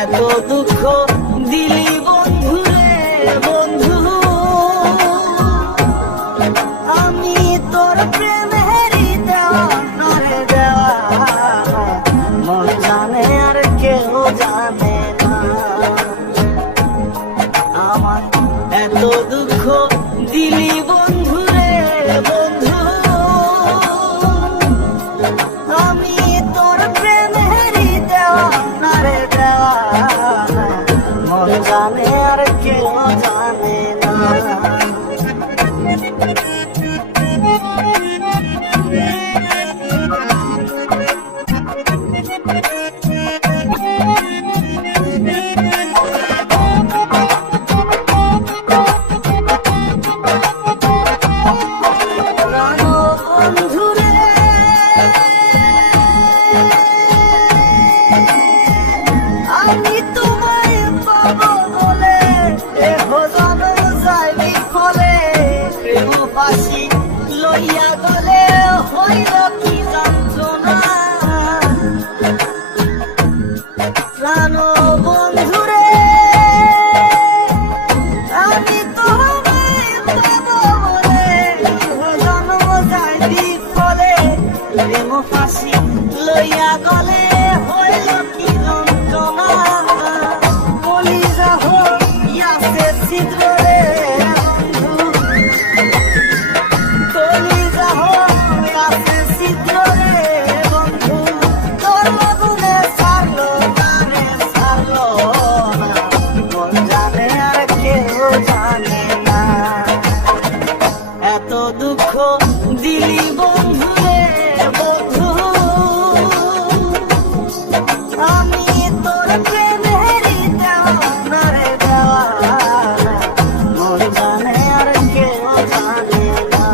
এত দুঃখ দিলি বন্ধু রে বন্ধু, আমি তোর প্রেমেরই দেওয়া রে দেওয়া, মন জানে আর কেউ জানে না। আমার এত দুঃখ দিলি বন্ধু রে বন্ধু, আমি তোর প্রেমেরই দেওয়া রে দেওয়া, মন জানে আর কেউ জানে না। আমি তোমায় পাবো বলে জানো যাইবি ফলে, প্রেম পাশি লইয়া গলে হইল কি যন্ত্রণা। প্রাণ বন্ধুরে আমি তোমায় পাবো বলে জন্ম যাইবি ফলে, প্রেম পাশি লইয়া গলে হইল কি যন্ত্রণা। বলি যাহ ইয়াসে ছিদ্র রে বন্ধু, বলি যাহ ইয়াসে ছিদ্র রে বন্ধু, তোর মগুনে সারলো না রে সারলো না, মন জানে আর কেউ জানে না। এত দুঃখ দিলি বন্ধু রে বন্ধু, আমি তোর প্রেমেরই দেওয়া রে দেওয়া, মন জানে আর কেউ জানে না।